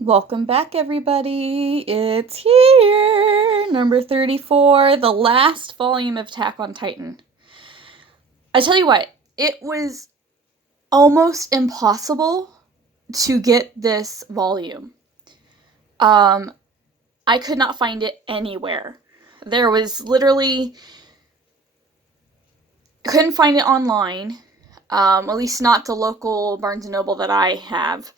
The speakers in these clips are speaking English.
Welcome back, everybody. It's here, number 34, the last volume of Attack on Titan. I tell you what, it was almost impossible to get this volume. I could not find it anywhere. There was literally, couldn't find it online, at least not the local Barnes & Noble that I have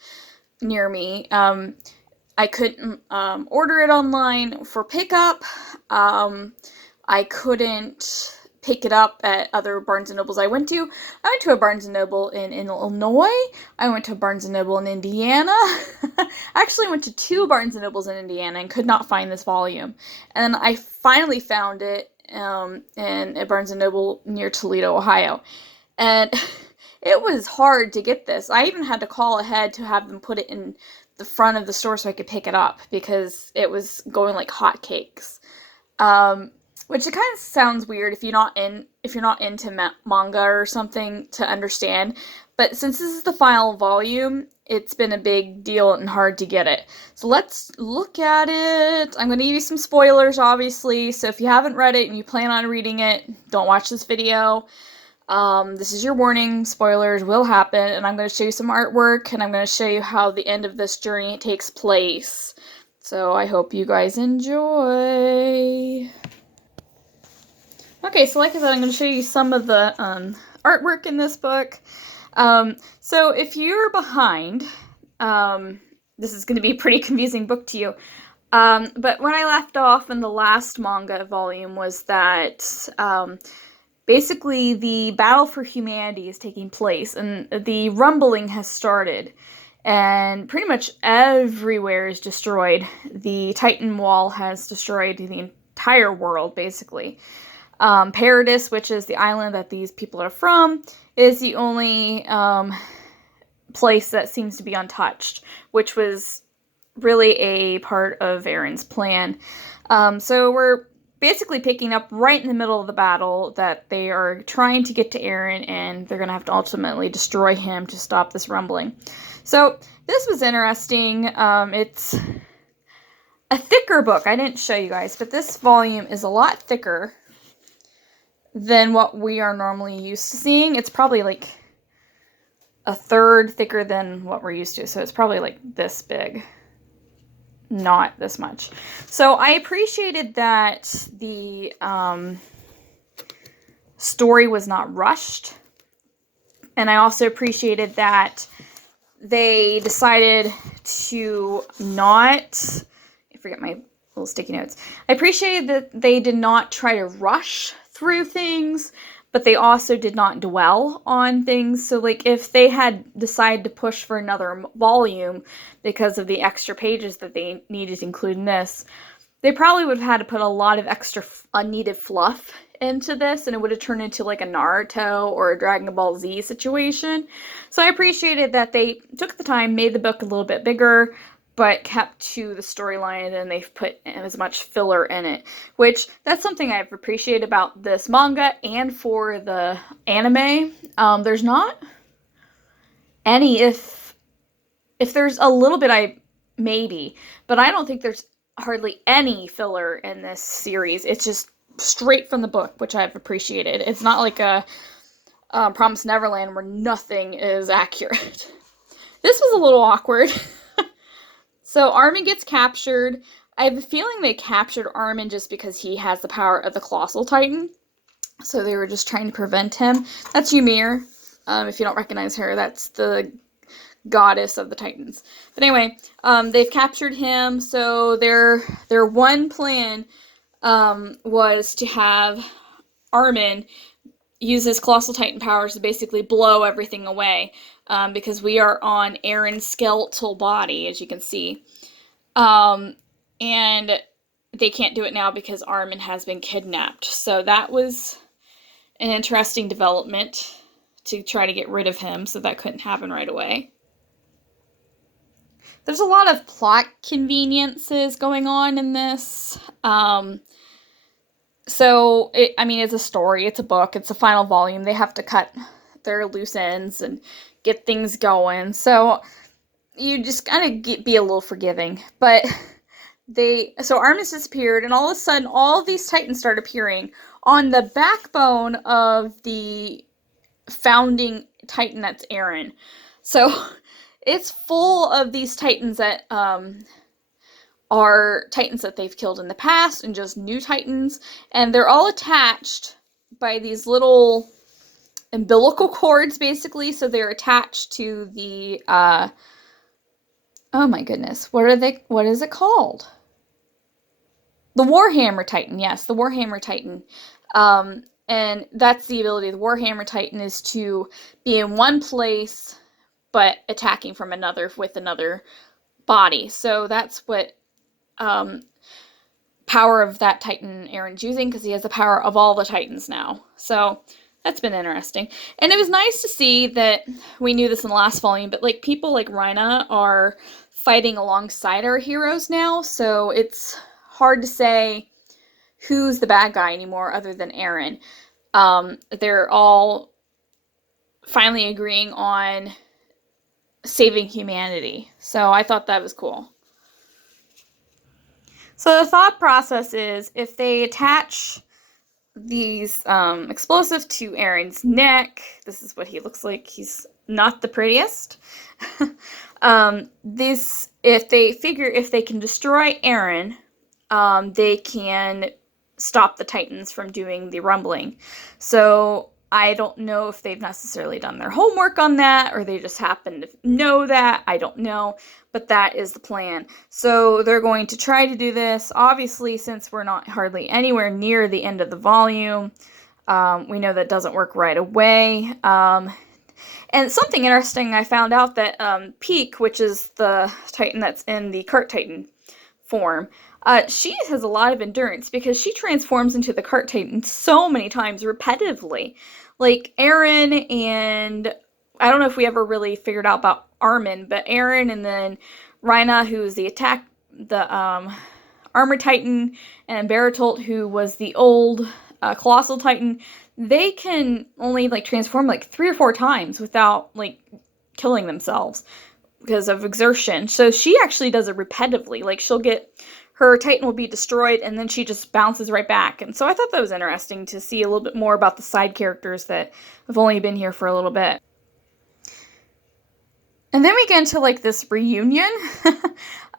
near me. I couldn't order it online for pickup. I couldn't pick it up at other Barnes & Nobles I went to. I went to a Barnes & Noble in Illinois. I went to a Barnes & Noble in Indiana. I actually went to two Barnes & Nobles in Indiana and could not find this volume. And I finally found it in a Barnes & Noble near Toledo, Ohio. And it was hard to get this. I even had to call ahead to have them put it in the front of the store so I could pick it up because it was going like hotcakes. Which it kind of sounds weird if you're not into manga or something to understand. But since this is the final volume, it's been a big deal and hard to get it. So let's look at it. I'm going to give you some spoilers, obviously. So if you haven't read it and you plan on reading it, don't watch this video. This is your warning. Spoilers will happen, and I'm going to show you some artwork, and I'm going to show you how the end of this journey takes place. So I hope you guys enjoy. Okay, so like I said, I'm going to show you some of the artwork in this book. So if you're behind, this is going to be a pretty confusing book to you. But when I left off in the last manga volume was that basically the battle for humanity is taking place, and the rumbling has started. And pretty much everywhere is destroyed. The Titan Wall has destroyed the entire world, basically. Paradis, which is the island that these people are from, is the only place that seems to be untouched, which was really a part of Eren's plan. So we're basically picking up right in the middle of the battle that they are trying to get to Eren, and they're going to have to ultimately destroy him to stop this rumbling. So this was interesting. It's a thicker book. I didn't show you guys, but this volume is a lot thicker than what we are normally used to seeing. It's probably like a third thicker than what we're used to. So it's probably like this big. Not this much. So I appreciated that the story was not rushed. And I also appreciated that they decided to not, I forget my little sticky notes. I appreciated that they did not try to rush through things, but they also did not dwell on things. So like if they had decided to push for another volume because of the extra pages that they needed to include in this, they probably would have had to put a lot of extra unneeded fluff into this, and it would have turned into like a Naruto or a Dragon Ball Z situation. So I appreciated that they took the time, made the book a little bit bigger, but kept to the storyline, and they've put as much filler in it, which that's something I've appreciated about this manga and for the anime. There's not any, if there's a little bit, but I don't think there's hardly any filler in this series. It's just straight from the book, which I've appreciated. It's not like a Promised Neverland where nothing is accurate. This was a little awkward. So Armin gets captured. I have a feeling they captured Armin just because he has the power of the Colossal Titan. So they were just trying to prevent him. That's Ymir. If you don't recognize her, that's the goddess of the Titans. But anyway, they've captured him. So their one plan was to have Armin use his Colossal Titan powers to basically blow everything away. Because we are on Eren's skeletal body, as you can see. And they can't do it now because Armin has been kidnapped. So that was an interesting development to try to get rid of him, so that couldn't happen right away. There's a lot of plot conveniences going on in this. So, it's a story, it's a book, it's a final volume. They have to cut their loose ends and get things going. So you just gotta be a little forgiving. But so Armin's disappeared, and all of a sudden, all of these Titans start appearing on the backbone of the founding Titan that's Eren. So it's full of these Titans that are Titans that they've killed in the past and just new Titans, and they're all attached by these little umbilical cords, basically. So they're attached to the oh my goodness, what is it called? The Warhammer Titan. Yes, the Warhammer Titan. And that's the ability of the Warhammer Titan, is to be in one place but attacking from another with another body. So that's what power of that Titan Eren's using, because he has the power of all the Titans now. So that's been interesting. And it was nice to see that we knew this in the last volume, but like people like Rhina are fighting alongside our heroes now, so it's hard to say who's the bad guy anymore other than Eren. They're all finally agreeing on saving humanity. So I thought that was cool. So the thought process is, if they attach these explosives to Eren's neck, this is what he looks like. He's not the prettiest. If they can destroy Eren, they can stop the Titans from doing the rumbling. So I don't know if they've necessarily done their homework on that, or they just happen to know that. I don't know, but that is the plan. So they're going to try to do this. Obviously, since we're not hardly anywhere near the end of the volume, we know that doesn't work right away. And something interesting, I found out that Peak, which is the Titan that's in the Cart Titan form, she has a lot of endurance, because she transforms into the Cart Titan so many times repetitively. Like Eren, and I don't know if we ever really figured out about Armin, but Eren, and then Rhina, who is the Armor Titan, and Bertolt, who was the old Colossal Titan, they can only like transform like 3 or 4 times without like killing themselves because of exertion. So she actually does it repetitively. Like her Titan will be destroyed, and then she just bounces right back. And so I thought that was interesting to see a little bit more about the side characters that have only been here for a little bit. And then we get into like this reunion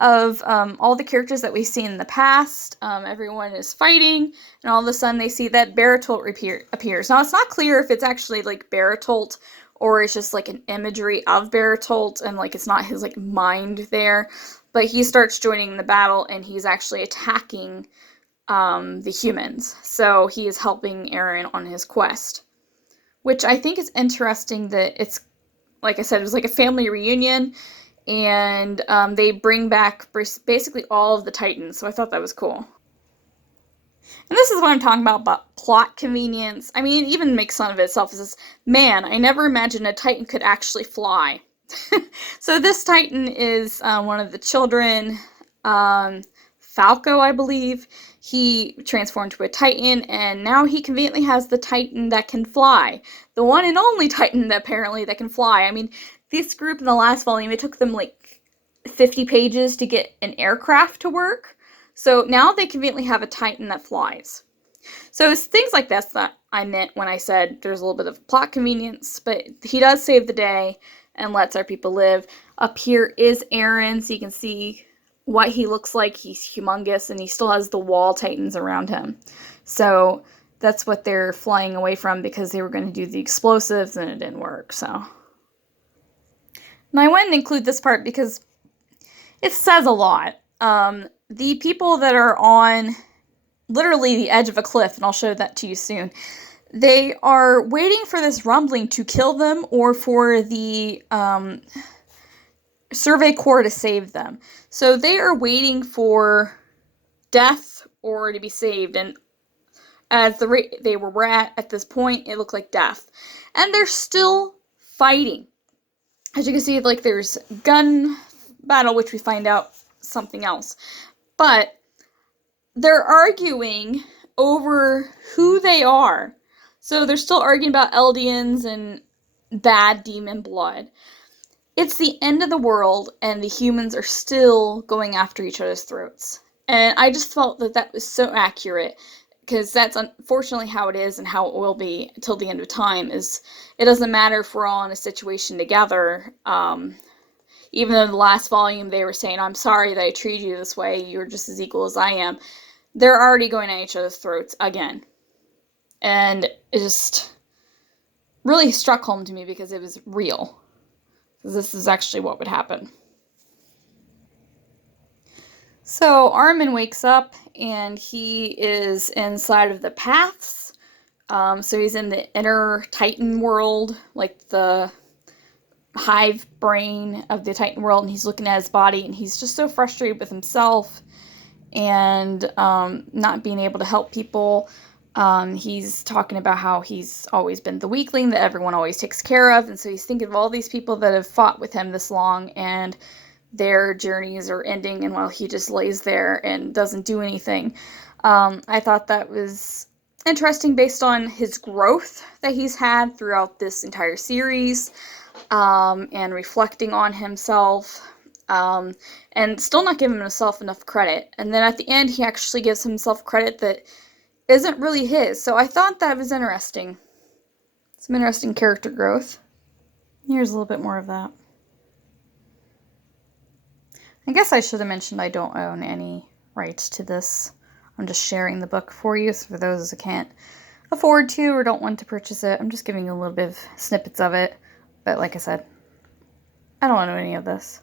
of all the characters that we've seen in the past. Everyone is fighting, and all of a sudden they see that Bertolt appears. Now, it's not clear if it's actually like Bertolt, or it's just like an imagery of Bertolt, and like it's not his like mind there. But he starts joining the battle, and he's actually attacking the humans. So he is helping Eren on his quest, which I think is interesting that it's, like I said, it was like a family reunion, and they bring back basically all of the Titans, so I thought that was cool. And this is what I'm talking about plot convenience. I mean, it even makes fun of itself. It says, man, I never imagined a Titan could actually fly. So this Titan is one of the children, Falco, I believe. He transformed to a Titan, and now he conveniently has the Titan that can fly. The one and only Titan that can fly. I mean, this group in the last volume, it took them like 50 pages to get an aircraft to work. So now they conveniently have a Titan that flies. So it's things like this that I meant when I said there's a little bit of plot convenience, but he does save the day and lets our people live. Up here is Eren, so you can see what he looks like. He's humongous, and he still has the wall Titans around him. So that's what they're flying away from, because they were going to do the explosives, and it didn't work, so. And I went and include this part because it says a lot. The people that are on literally the edge of a cliff, and I'll show that to you soon, they are waiting for this rumbling to kill them, or for the Survey Corps to save them. So they are waiting for death or to be saved, and as the rate they were at this point, it looked like death. And they're still fighting. As you can see, like, there's gun battle, which we find out something else. But they're arguing over who they are. So they're still arguing about Eldians and bad demon blood. it's the end of the world and the humans are still going after each other's throats. And I just felt that that was so accurate, because that's unfortunately how it is and how it will be until the end of time. Is it doesn't matter if we're all in a situation together. Even though the last volume they were saying, I'm sorry that I treated you this way, you're just as equal as I am, they're already going at each other's throats again. And it just really struck home to me because it was real. This is actually what would happen. So Armin wakes up and he is inside of the paths. So he's in the inner Titan world, like the hive brain of the Titan world, and he's looking at his body and he's just so frustrated with himself and not being able to help people. He's talking about how he's always been the weakling that everyone always takes care of, and so he's thinking of all these people that have fought with him this long and their journeys are ending, and while he just lays there and doesn't do anything. I thought that was interesting based on his growth that he's had throughout this entire series, and reflecting on himself, and still not giving himself enough credit. And then at the end, he actually gives himself credit that isn't really his. So I thought that was interesting. Some interesting character growth. Here's a little bit more of that. I guess I should have mentioned I don't own any rights to this. I'm just sharing the book for you, so for those who can't afford to or don't want to purchase it, I'm just giving you a little bit of snippets of it. But like I said, I don't know any of this.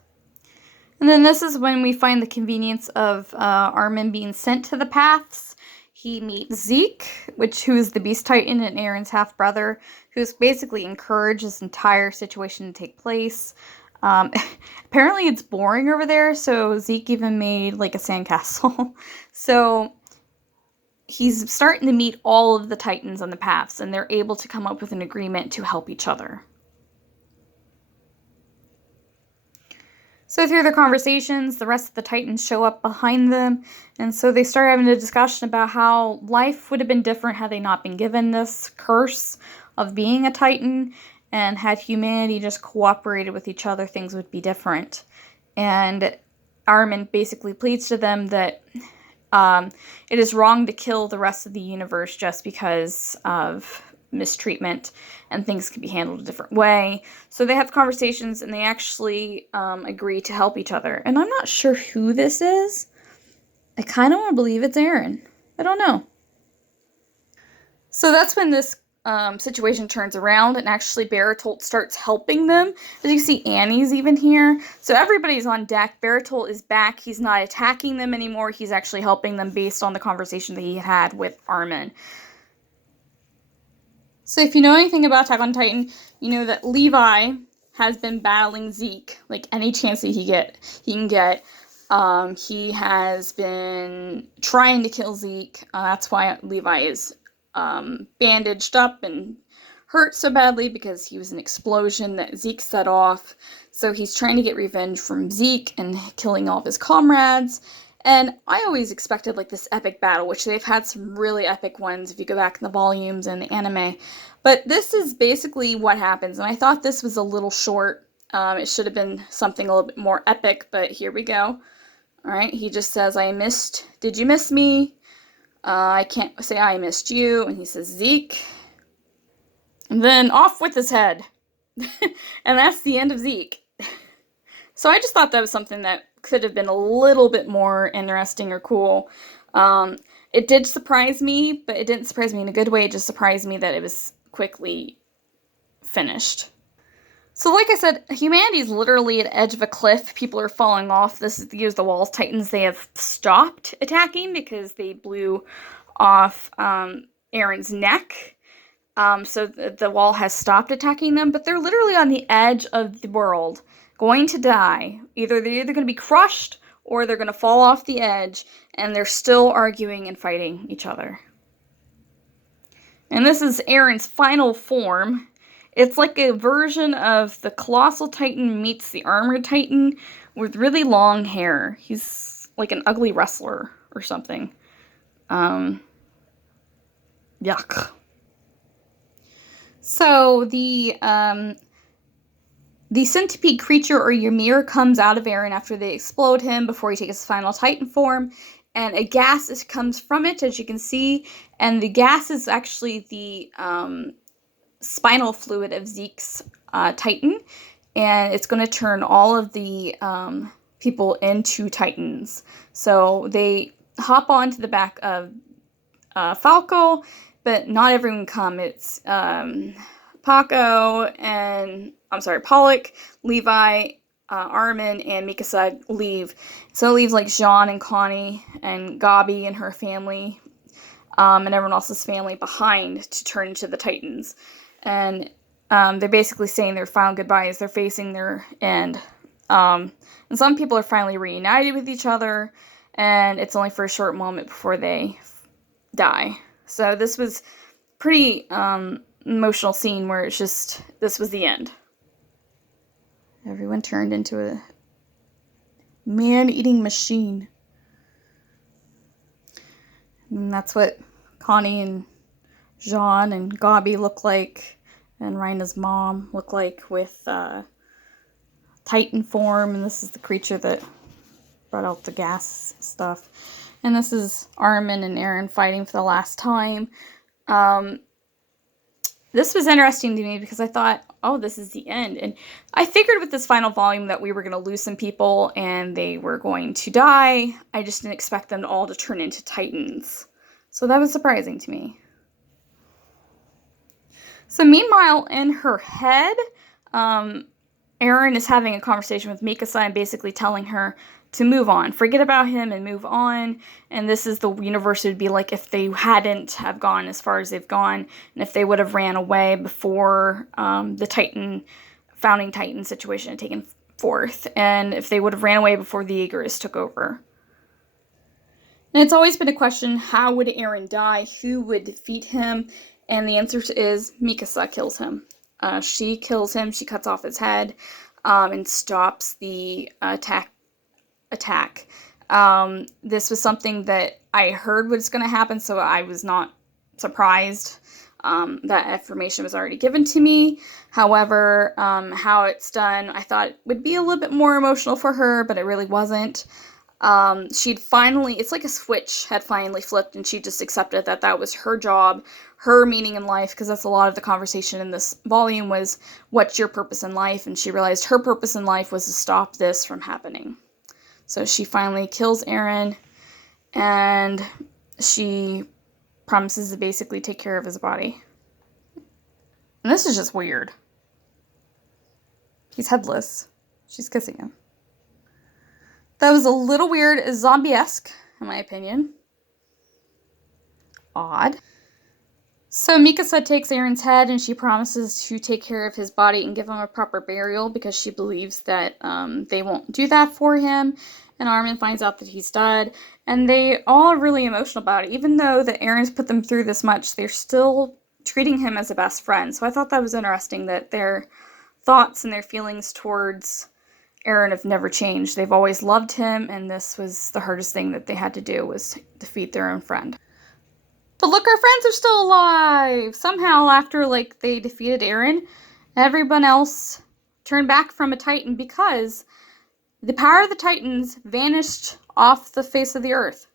And then this is when we find the convenience of Armin being sent to the paths. He meets Zeke, who is the Beast Titan and Aaron's half-brother, who's basically encouraged this entire situation to take place. Apparently it's boring over there, so Zeke even made like a sandcastle. So he's starting to meet all of the Titans on the paths, and they're able to come up with an agreement to help each other. So through their conversations, the rest of the Titans show up behind them, and so they start having a discussion about how life would have been different had they not been given this curse of being a Titan, and had humanity just cooperated with each other, things would be different. And Armin basically pleads to them that it is wrong to kill the rest of the universe just because of mistreatment, and things can be handled a different way. So they have conversations, and they actually agree to help each other. And I'm not sure who this is. I kind of want to believe it's Aaron. I don't know. So that's when this situation turns around, and actually Baratolt starts helping them. As you see, Annie's even here. So everybody's on deck. Baratolt is back. He's not attacking them anymore. He's actually helping them based on the conversation that he had with Armin. So if you know anything about Attack on Titan, you know that Levi has been battling Zeke, like any chance that he can get. He has been trying to kill Zeke. That's why Levi is bandaged up and hurt so badly, because he was an explosion that Zeke set off. So he's trying to get revenge from Zeke and killing all of his comrades. And I always expected like this epic battle, which they've had some really epic ones if you go back in the volumes and the anime. But this is basically what happens, and I thought this was a little short. It should have been something a little bit more epic, but here we go. Alright, he just says, did you miss me? I can't say I missed you. And he says, Zeke. And then off with his head. And that's the end of Zeke. So I just thought that was something that could have been a little bit more interesting or cool. It did surprise me, but it didn't surprise me in a good way. It just surprised me that it was quickly finished. So like I said, humanity is literally at the edge of a cliff. People are falling off. These the Walls Titans. They have stopped attacking because they blew off Aaron's neck. So the wall has stopped attacking them, but they're literally on the edge of the world, going to die. They're either going to be crushed or they're going to fall off the edge, and they're still arguing and fighting each other. And this is Aaron's final form. It's like a version of the Colossal Titan meets the Armored Titan with really long hair. He's like an ugly wrestler or something. Yuck. So the The centipede creature or Ymir comes out of Eren after they explode him before he takes his final Titan form, and a gas comes from it, as you can see, and the gas is actually the spinal fluid of Zeke's Titan, and it's going to turn all of the people into Titans. So they hop onto the back of Falco, but not everyone come. It's Pollock, Levi, Armin, and Mikasa leave. So it leaves like Jean and Connie and Gabi and her family, and everyone else's family behind to turn into the Titans. And they're basically saying their final goodbyes. They're facing their end. And some people are finally reunited with each other, and it's only for a short moment before they die. So this was pretty emotional scene where it's just, this was the end. Everyone turned into a man-eating machine. And that's what Connie and Jean and Gabi look like, and Rhina's mom look like with Titan form, and this is the creature that brought out the gas stuff. And this is Armin and Eren fighting for the last time. This was interesting to me because I thought, oh, this is the end. And I figured with this final volume that we were going to lose some people and they were going to die. I just didn't expect them all to turn into Titans. So that was surprising to me. So meanwhile, in her head, Eren is having a conversation with Mikasa and basically telling her to move on. Forget about him and move on. And this is the universe would be like if they hadn't have gone as far as they've gone, and if they would have ran away before the founding Titan situation had taken forth, and if they would have ran away before the Aegis took over. And it's always been a question, how would Eren die? Who would defeat him? And the answer is Mikasa kills him. She kills him, she cuts off his head, and stops the attack. This was something that I heard was going to happen, so I was not surprised. That information was already given to me. However, how it's done, I thought it would be a little bit more emotional for her, but it really wasn't. She'd finally, it's like a switch had finally flipped, and she just accepted that that was her job, her meaning in life, because that's a lot of the conversation in this volume was, what's your purpose in life? And she realized her purpose in life was to stop this from happening. So she finally kills Eren, and she promises to basically take care of his body. And this is just weird. He's headless. She's kissing him. That was a little weird, zombie-esque, in my opinion. Odd. So Mikasa takes Eren's head, and she promises to take care of his body and give him a proper burial because she believes that they won't do that for him. And Armin finds out that he's dead, and they all are really emotional about it. Even though that Eren's put them through this much, they're still treating him as a best friend. So I thought that was interesting that their thoughts and their feelings towards Eren have never changed. They've always loved him, and this was the hardest thing that they had to do, was defeat their own friend. But look, our friends are still alive! Somehow, after, they defeated Eren, everyone else turned back from a Titan because the power of the Titans vanished off the face of the earth.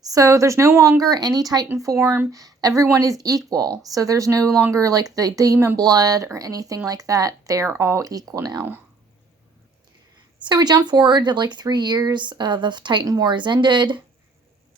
So there's no longer any Titan form. Everyone is equal. So there's no longer, the demon blood or anything like that. They're all equal now. So we jump forward to 3 years. The Titan War has ended.